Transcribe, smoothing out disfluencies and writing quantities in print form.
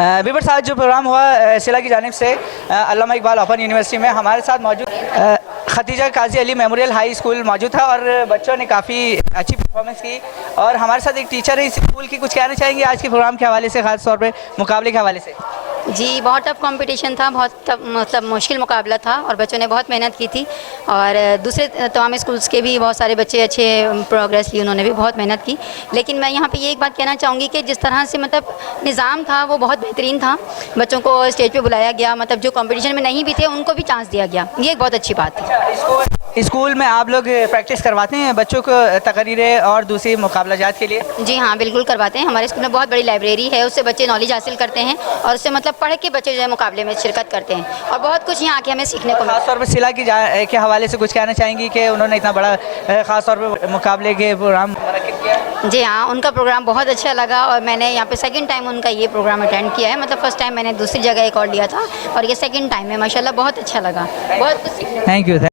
Weaver साथ जो programme हुआ सिला की जानिब से अल्लामा इकबाल ओपन यूनिवर्सिटी में हमारे साथ मौजूद खतीजा काजी अली मेमोरियल हाई स्कूल मौजूद था और बच्चों ने काफ़ी अच्छी परफॉर्मेंस की। और हमारे साथ एक टीचर है इस स्कूल की, कुछ कहना चाहेंगे आज के प्रोग्राम के हवाले से, ख़ास तौर पे मुकाबले के हवाले से? जी, बहुत टफ कंपटीशन था, बहुत मतलब मुश्किल मुकाबला था और बच्चों ने बहुत मेहनत की थी। और दूसरे तमाम स्कूल्स के भी बहुत सारे बच्चे अच्छे प्रोग्रेस ली, उन्होंने भी बहुत मेहनत की। लेकिन मैं यहाँ पे ये एक बात कहना चाहूँगी कि जिस तरह से मतलब निज़ाम था वो बहुत बेहतरीन था। बच्चों को स्टेज पे बुलाया गया, मतलब जो कंपटीशन में नहीं भी थे उनको भी चांस दिया गया, ये एक बहुत अच्छी बात थी। स्कूल में आप लोग प्रैक्टिस करवाते हैं बच्चों को तकरीरें और दूसरी मुकाबलाजात के लिए? जी हाँ, बिल्कुल करवाते हैं। हमारे स्कूल में बहुत बड़ी लाइब्रेरी है, उससे बच्चे नॉलेज हासिल करते हैं और उससे मतलब पढ़ के बच्चे जो है मुकाबले में शिरकत करते हैं और बहुत कुछ यहाँ आके हमें सीखने को मिलता है। खास तौर पर सिला की के हवाले से कुछ कहना चाहेंगी कि उन्होंने इतना बड़ा खास तौर पर मुकाबले के प्रोग्राम मुनक्किद किया? जी हाँ, उनका प्रोग्राम बहुत अच्छा लगा और मैंने यहाँ पे सेकंड टाइम उनका ये प्रोग्राम अटेंड किया है। मतलब फर्स्ट टाइम मैंने दूसरी जगह एक और लिया था और ये सेकंड टाइम है। माशाल्लाह बहुत अच्छा लगा, बहुत कुछ सीखने को। Thank you.